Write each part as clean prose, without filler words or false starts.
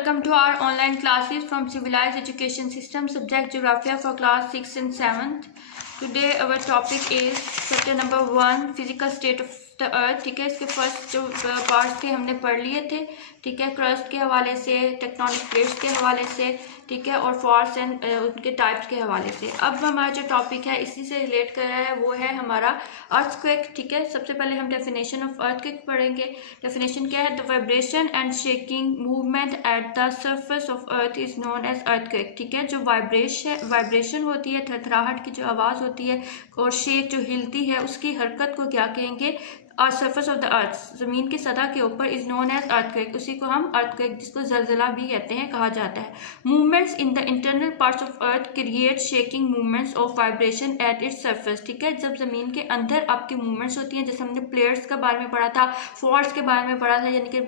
welcome to our online classes from Civilized Education System, subject Geography for class 6th and 7th. Today our topic is chapter number 1, Physical State of the Earth. ठीक है, इसके first जो parts थे हमने पढ़ लिए थे, ठीक है, क्रस्ट के हवाले से, टेक्टोनिक प्लेट्स के हवाले से, ठीक है, और फॉल्स एंड उनके टाइप्स के हवाले से। अब हमारा जो टॉपिक है इसी से रिलेट कर रहा है, वो है हमारा अर्थक्वेक। ठीक है, सबसे पहले हम डेफिनेशन ऑफ अर्थक्वेक पढ़ेंगे। डेफिनेशन क्या है? The vibration and shaking movement at the surface of earth is known as earthquake. ठीक है, जो वाइब्रेशन होती है, थरथराहट की जो आवाज़ होती है और शेक जो हिलती है, उसकी हरकत को क्या कहेंगे? सरफेस ऑफ द अर्थ, ज़मीन की सतह के ऊपर, इज नोन एज अर्थक्वेक। उसी को हम अर्थक्वेक, जिसको जलजला भी कहते हैं, कहा जाता है। Movements in the internal parts of earth create shaking movements of vibration at its surface. ठीक है, जब ज़मीन के अंदर आपकी मूवमेंट्स होती हैं, जैसे हमने प्लेट्स के बारे में पढ़ा था, फॉल्ट्स के बारे में पढ़ा था, यानी कि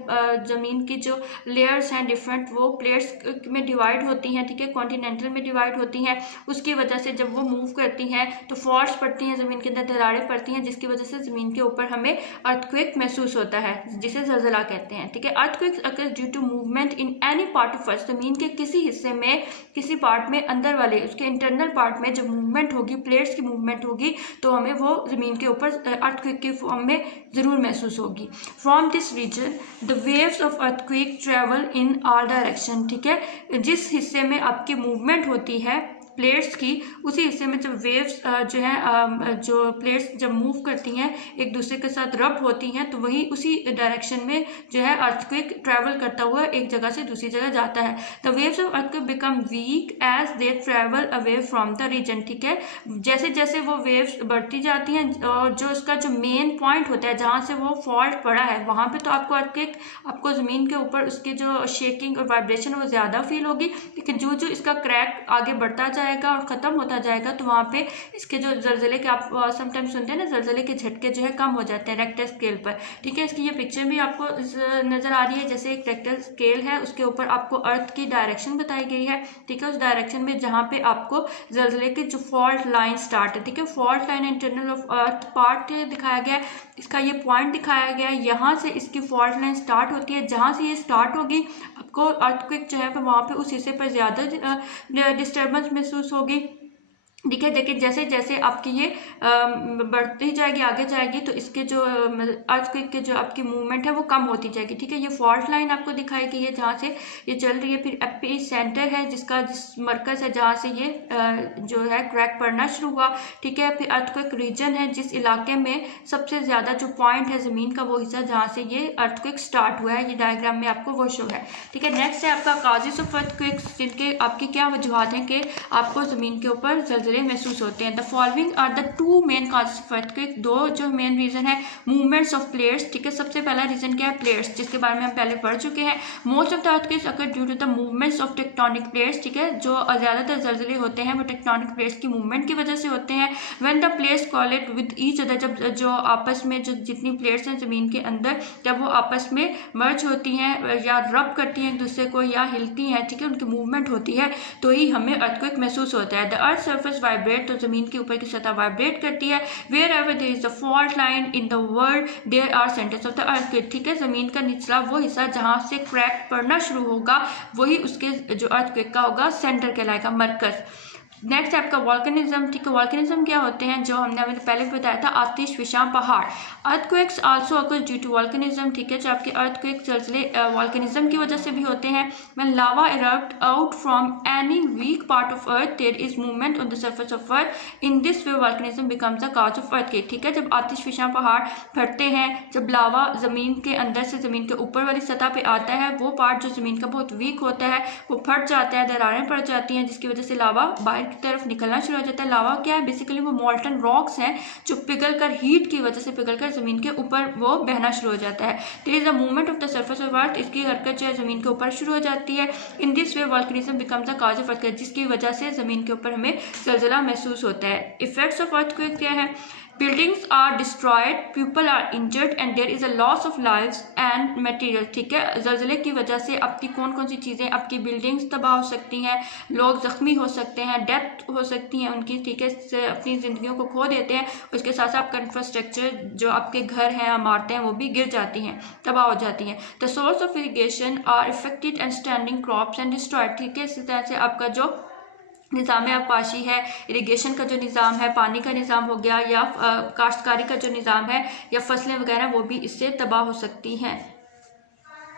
ज़मीन की जो लेयर्स हैं डिफरेंट, वो प्लेट्स में डिवाइड होती हैं, ठीक है, कॉन्टिनेंटल में डिवाइड होती हैं। उसकी वजह से जब वो मूव करती हैं तो फॉल्ट्स पड़ती हैं, ज़मीन के अंदर दरारें पड़ती हैं, जिसकी वजह से ज़मीन के ऊपर हमें अर्थक्वेक महसूस होता है, जिसे जलजला कहते हैं। ठीक है, earthquakes occur due to movement in any part of earth, जमीन के किसी हिस्से में, किसी पार्ट में, अंदर वाले उसके इंटरनल पार्ट में जब मूवमेंट होगी, प्लेट्स की मूवमेंट होगी, तो हमें वो जमीन के ऊपर अर्थक्वेक के फॉर्म में जरूर महसूस होगी। From this region the waves of earthquake travel in all direction. ठीक है, जिस हिस्से में आपकी मूवमेंट होती है प्लेट्स की, उसी हिस्से में जब वेव्स जो है, जो प्लेट्स जब मूव करती हैं, एक दूसरे के साथ रब होती हैं, तो वही उसी डायरेक्शन में जो है अर्थक्वेक ट्रैवल करता हुआ एक जगह से दूसरी जगह जाता है। The waves of earthquake become weak as they travel away from the region. ठीक है, जैसे जैसे वो वेव्स बढ़ती जाती हैं, और जो उसका जो मेन पॉइंट होता है जहाँ से वो फॉल्ट पड़ा है, वहाँ पे तो आपको अर्थक्वेक, आपको ज़मीन के ऊपर उसकी जो शेकिंग और वाइब्रेशन वो ज़्यादा फील होगी। लेकिन जो जो इसका क्रैक आगे बढ़ता जाएगा और ख़त्म होता जाएगा, तो वहाँ पे इसके जो जलजले के, आप समटाइम्स सुनते हैं ना, जलजले के झटके जो है कम हो जाते हैं रेक्टर स्केल पर। ठीक है, इसकी ये पिक्चर भी आपको नज़र आ रही है, जैसे एक रेक्टर स्केल है, उसके ऊपर आपको अर्थ की डायरेक्शन बताई गई है। ठीक है, उस डायरेक्शन में जहाँ पे आपको जलजले की जो फॉल्ट लाइन स्टार्ट है, ठीक है, fault line internal of earth part दिखाया गया है, इसका ये पॉइंट दिखाया गया है, यहाँ से इसकी फॉल्ट लाइन स्टार्ट होती है। जहाँ से ये स्टार्ट होगी, आपको अर्थक्वेक जो है वहाँ पे उस हिस्से पर ज़्यादा डिस्टर्बेंस महसूस होगी। ठीक है, देखिए जैसे जैसे आपकी ये बढ़ती जाएगी, आगे जाएगी, तो इसके जो अर्थक्वेक के जो आपकी मूवमेंट है वो कम होती जाएगी। ठीक है, ये फॉल्ट लाइन आपको दिखाई गई है जहाँ से ये चल रही है। फिर एपी सेंटर है, जिसका जिस मरकज़ है जहाँ से ये जो है क्रैक पड़ना शुरू हुआ। ठीक है, फिर अर्थक्वेक रीजन है, जिस इलाके में सबसे ज़्यादा जो पॉइंट है ज़मीन का, वो हिस्सा जहाँ से ये अर्थक्वेक स्टार्ट हुआ है। ये डायग्राम में आपको वो शो है। ठीक है, नेक्स्ट है आपका काजेस ऑफ अर्थक्वेक्स, जिनके आपकी क्या वजूहत हैं कि आपको ज़मीन के ऊपर जलजले महसूस होते हैं। The following are the two main causes of earthquake, दो जो मेन रीजन है। Movements of plates. ठीक है, सबसे पहला रीजन क्या है? प्लेट्स, जिसके बारे में हम पहले पढ़ चुके हैं। Most of the earthquakes occur due to the movements of tectonic plates. ठीक है, जो ज़्यादातर जलजले होते हैं वो टेक्टोनिक प्लेट्स की मूवमेंट की वजह से होते हैं। When the plates collide with each other, जब जो आपस में जो जितनी प्लेट्स हैं ज़मीन के अंदर, जब वो आपस में मर्ज होती हैं या रब करती हैं एक दूसरे को या हिलती हैं, ठीक है, उनकी मूवमेंट होती है, तो ही हमें अर्थक्वेक महसूस होता है। द अर्थ सर्फेस वाइब्रेट, तो जमीन के ऊपर की सतह वाइब्रेट करती है। Wherever there is a fault line in the world there are centres of the earthquake. ठीक है, जमीन का निचला वो हिस्सा जहां से क्रैक पड़ना शुरू होगा, वही उसके जो अर्थक्वेक का होगा सेंटर कहलाएगा, मरकज। नेक्स्ट है आपका वॉल्केनिज्म। ठीक है, वॉल्केनिज्म क्या होते हैं? जो हमने पहले बताया था, आतिशफिशा पहाड़। Earthquakes also occur due to volcanism. ठीक है, जो आपके अर्थक्वेक जलजले वॉल्केनिज्म की वजह से भी होते हैं। When lava erupt out from any weak part of earth there is movement on the surface of earth, in this way volcanism becomes the cause of earthquake. ठीक है, जब आतिशफिशा पहाड़ फटते हैं, जब लावा जमीन के अंदर से जमीन के ऊपर वाली सतह पे आता है, वो पार्ट जो जमीन का बहुत वीक होता है वो फट जाता है, दरारें पड़ जाती हैं, जिसकी वजह से लावा बाहर की तरफ निकलना शुरू हो जाता है। लावा क्या है? बेसिकली वो मोल्टन रॉक्स हैं जो पिघलकर, हीट की वजह से पिघलकर जमीन के ऊपर वो बहना शुरू हो जाता है। There is a movement of the surface of earth, इसकी हरकत जो है जमीन के ऊपर शुरू हो जाती है। इन this way volcanism becomes the cause of earthquake, जिसकी वजह से जमीन के ऊपर हमें जलजला महसूस होता है। इफेक्ट्स ऑफ अर्थक्वेक क्या है? Buildings are destroyed, people are injured and there is a loss of lives and material. ठीक है, जल्जले की वजह से आपकी कौन कौन सी चीज़ें, आपकी बिल्डिंग्स तबाह हो सकती हैं, लोग ज़ख्मी हो सकते हैं, डेथ हो सकती हैं उनकी, ठीक है, से अपनी ज़िंदगियों को खो देते हैं। उसके साथ साथ आपका इंफ्रास्ट्रक्चर, जो आपके घर हैं, इमारतें हैं, वो भी गिर जाती हैं, तबाह हो जाती हैं। The source of irrigation are affected and standing crops and destroyed. ठीक है, इसी तरह से आपका जो निज़ाम आबपाशी है, इरिगेशन का जो निज़ाम है, पानी का निज़ाम हो गया, या काश्तकारी का जो निज़ाम है, या फसलें वगैरह, वो भी इससे तबाह हो सकती हैं।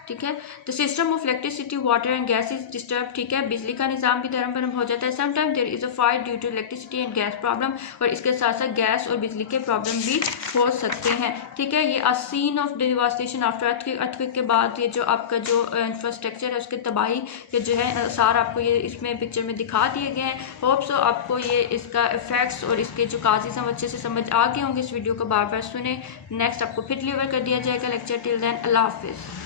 ठीक है, the system of electricity, water and gas is disturb. ठीक है, बिजली का निज़ाम भी धर्म भरम हो जाता है। Sometime there is a fire due to electricity and gas problem, और इसके साथ साथ गैस और बिजली के प्रॉब्लम भी हो सकते हैं। ठीक है, ये a scene of devastation after earthquake के बाद ये जो आपका जो इंफ्रास्ट्रक्चर है उसके तबाही के जो है सार आपको ये इसमें पिक्चर में दिखा दिए गए हैं। होप सो आपको ये इसका इफेक्ट्स और इसके जो काजेज हैं अच्छे से समझ आ गए होंगे। इस वीडियो को बार बार सुने। नेक्स्ट आपको फिर डिलीवर कर दिया जाएगा लेक्चर। टिल देन अल्लाह हाफिज़।